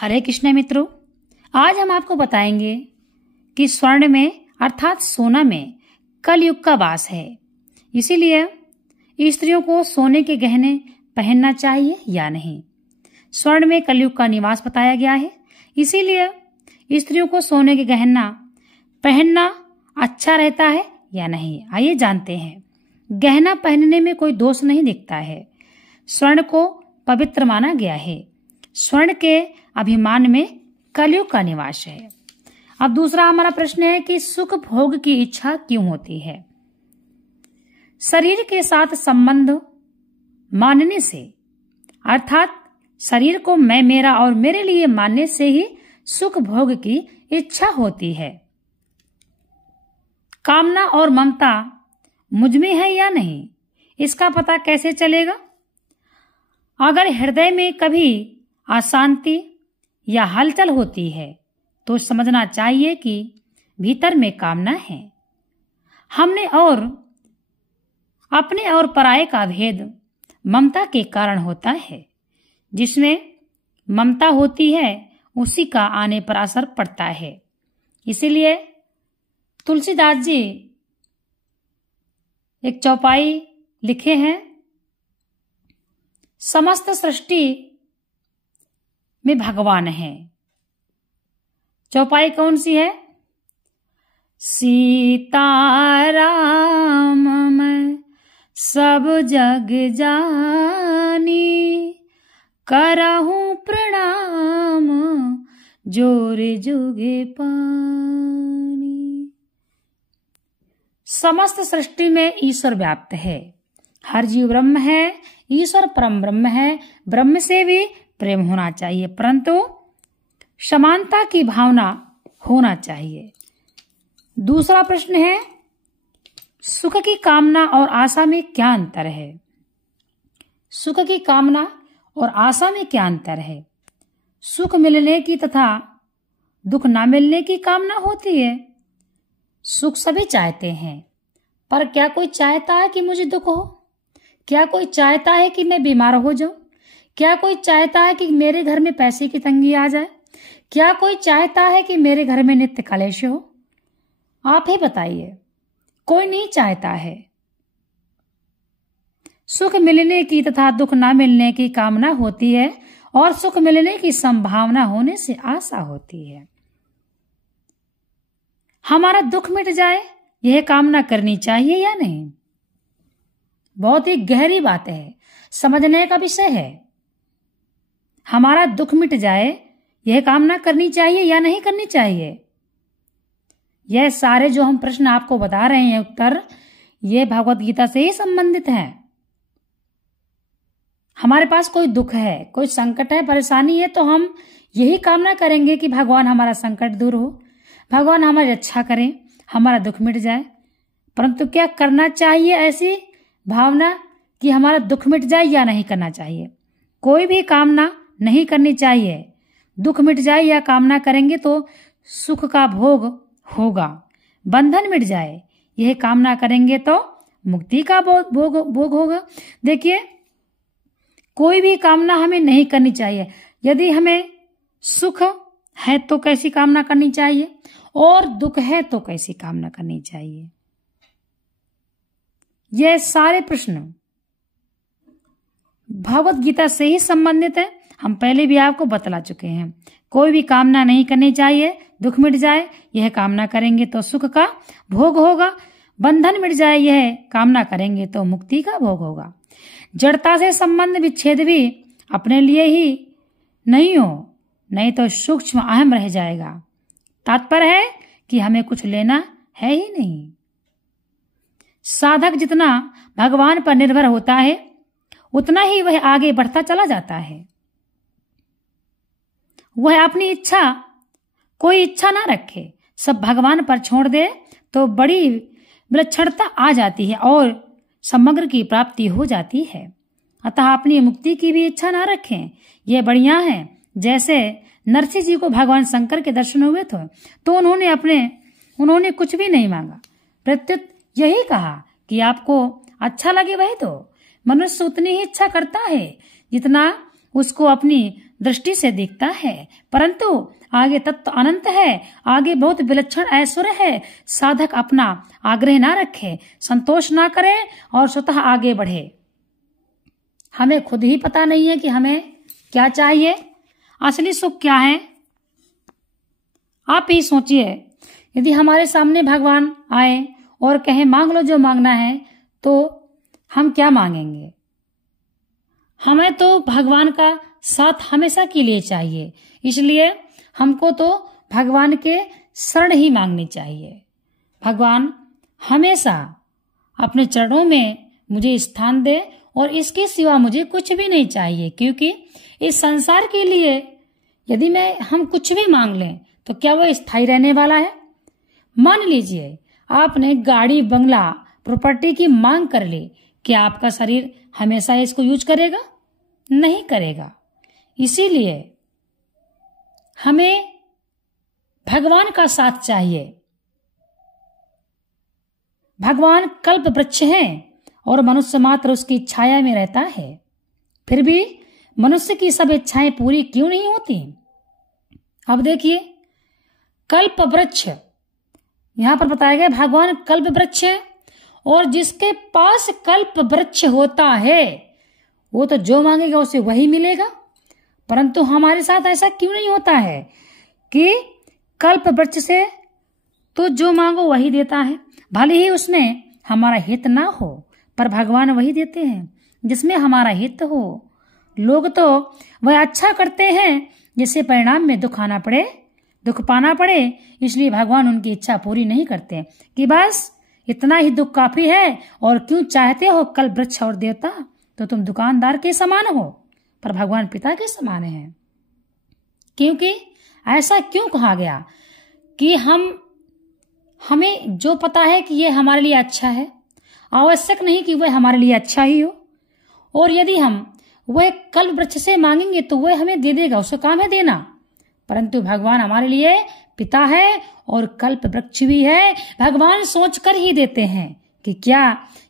हरे कृष्ण मित्रों, आज हम आपको बताएंगे कि स्वर्ण में अर्थात सोना में कलयुग का वास है। इसीलिए स्त्रियों को सोने के गहने पहनना चाहिए या नहीं। स्वर्ण में कलयुग का निवास बताया गया है, इसीलिए स्त्रियों को सोने के गहना पहनना अच्छा रहता है या नहीं। आइए जानते हैं। गहना पहनने में कोई दोष नहीं दिखता है। स्वर्ण को पवित्र माना गया है। स्वर्ण के अभिमान में कलयुग का निवास है। अब दूसरा हमारा प्रश्न है कि सुख भोग की इच्छा क्यों होती है। शरीर के साथ संबंध मानने से अर्थात शरीर को मैं मेरा और मेरे लिए मानने से ही सुख भोग की इच्छा होती है। कामना और ममता मुझ में है या नहीं, इसका पता कैसे चलेगा। अगर हृदय में कभी अशांति या हलचल होती है तो समझना चाहिए कि भीतर में कामना है। हमने और अपने और पराये का भेद ममता के कारण होता है। जिसमें ममता होती है उसी का आने पर असर पड़ता है। इसीलिए तुलसीदास जी एक चौपाई लिखे हैं, समस्त सृष्टि में भगवान है। चौपाई कौन सी है। सीताराम मैं सब जग जानी, करहूं प्रणाम जोरे जुगे पानी। समस्त सृष्टि में ईश्वर व्याप्त है। हर जीव ब्रह्म है, ईश्वर परम ब्रह्म है। ब्रह्म से भी प्रेम होना चाहिए, परंतु समानता की भावना होना चाहिए। दूसरा प्रश्न है, सुख की कामना और आशा में क्या अंतर है। सुख की कामना और आशा में क्या अंतर है। सुख मिलने की तथा दुख ना मिलने की कामना होती है। सुख सभी चाहते हैं, पर क्या कोई चाहता है कि मुझे दुख हो। क्या कोई चाहता है कि मैं बीमार हो जाऊं। क्या कोई चाहता है कि मेरे घर में पैसे की तंगी आ जाए। क्या कोई चाहता है कि मेरे घर में नित्य कलेश हो। आप ही बताइए, कोई नहीं चाहता है। सुख मिलने की तथा दुख ना मिलने की कामना होती है और सुख मिलने की संभावना होने से आशा होती है। हमारा दुख मिट जाए यह कामना करनी चाहिए या नहीं। बहुत ही गहरी बात है, समझने का विषय है। हमारा दुख मिट जाए यह कामना करनी चाहिए या नहीं करनी चाहिए। यह सारे जो हम प्रश्न आपको बता रहे हैं उत्तर, ये भगवत गीता से ही संबंधित है। हमारे पास कोई दुख है, कोई संकट है, परेशानी है, तो हम यही कामना करेंगे कि भगवान हमारा संकट दूर हो, भगवान हमारी रक्षा करें, हमारा दुख मिट जाए। परंतु क्या करना चाहिए ऐसी भावना कि हमारा दुख मिट जाए या नहीं करना चाहिए। कोई भी कामना नहीं करनी चाहिए। दुख मिट जाए या कामना करेंगे तो सुख का भोग होगा, बंधन मिट जाए यह कामना करेंगे तो मुक्ति का भोग होगा। देखिए, कोई भी कामना हमें नहीं करनी चाहिए। यदि हमें सुख है तो कैसी कामना करनी चाहिए और दुख है तो कैसी कामना करनी चाहिए। यह सारे प्रश्न भगवत गीता से ही संबंधित है। हम पहले भी आपको बतला चुके हैं। कोई भी कामना नहीं करनी चाहिए। दुख मिट जाए यह कामना करेंगे तो सुख का भोग होगा, बंधन मिट जाए यह कामना करेंगे तो मुक्ति का भोग होगा। जड़ता से संबंध विच्छेद भी अपने लिए ही नहीं हो, नहीं तो सूक्ष्म अहम रह जाएगा। तात्पर्य है कि हमें कुछ लेना है ही नहीं। साधक जितना भगवान पर निर्भर होता है उतना ही वह आगे बढ़ता चला जाता है। वह अपनी इच्छा कोई इच्छा ना रखे, सब भगवान पर छोड़ दे तो बड़ी विलक्षणता आ जाती है और समग्र की प्राप्ति हो जाती है। अतः अपनी मुक्ति की भी इच्छा ना रखें, यह बढ़िया है। जैसे नरसिंह जी को भगवान शंकर के दर्शन हुए थे तो उन्होंने कुछ भी नहीं मांगा, प्रत्युत यही कहा कि आपको अच्छा लगे वही दो। मनुष्य उतनी ही इच्छा करता है जितना उसको अपनी दृष्टि से दिखता है, परंतु आगे तत्व अनंत है, आगे बहुत विलक्षण ऐश्वर्य है। साधक अपना आग्रह ना रखे, संतोष ना करे और स्वतः आगे बढ़े। हमें खुद ही पता नहीं है कि हमें क्या चाहिए, असली सुख क्या है। आप ही सोचिए, यदि हमारे सामने भगवान आए और कहे मांग लो जो मांगना है, तो हम क्या मांगेंगे? हमें तो भगवान का साथ हमेशा के लिए चाहिए, इसलिए हमको तो भगवान के शरण ही मांगनी चाहिए। भगवान हमेशा अपने चरणों में मुझे स्थान दे और इसके सिवा मुझे कुछ भी नहीं चाहिए, क्योंकि इस संसार के लिए यदि हम कुछ भी मांग लें तो क्या वो स्थायी रहने वाला है? मान लीजिए आपने गाड़ी, बंगला, प्रॉपर्टी की मांग कर ली, क्या आपका शरीर हमेशा इसको यूज करेगा? नहीं करेगा। इसीलिए हमें भगवान का साथ चाहिए। भगवान कल्प वृक्ष हैं और मनुष्य मात्र उसकी छाया में रहता है, फिर भी मनुष्य की सब इच्छाएं पूरी क्यों नहीं होती? अब देखिए, कल्प वृक्ष यहां पर बताया गया, भगवान कल्प वृक्ष है और जिसके पास कल्प वृक्ष होता है वो तो जो मांगेगा उसे वही मिलेगा। परंतु हमारे साथ ऐसा क्यों नहीं होता है कि कल्प वृक्ष से तो जो मांगो वही देता है, भले ही उसमें हमारा हित ना हो, पर भगवान वही देते हैं जिसमें हमारा हित हो। लोग तो वह अच्छा करते हैं जिससे परिणाम में दुख पाना पड़े, इसलिए भगवान उनकी इच्छा पूरी नहीं करते कि बस इतना ही दुख काफी है, और क्यों चाहते हो कल्प वृक्ष और देवता, तो तुम दुकानदार के समान हो, पर भगवान पिता के समान हैं। क्योंकि ऐसा क्यों कहा गया कि हमें जो पता है कि ये हमारे लिए अच्छा है, आवश्यक नहीं कि वह हमारे लिए अच्छा ही हो, और यदि हम वह कल्प वृक्ष से मांगेंगे तो वह हमें दे देगा, उसका काम है देना। परंतु भगवान हमारे लिए पिता है और कल्प वृक्ष भी है। भगवान सोचकर ही देते हैं कि क्या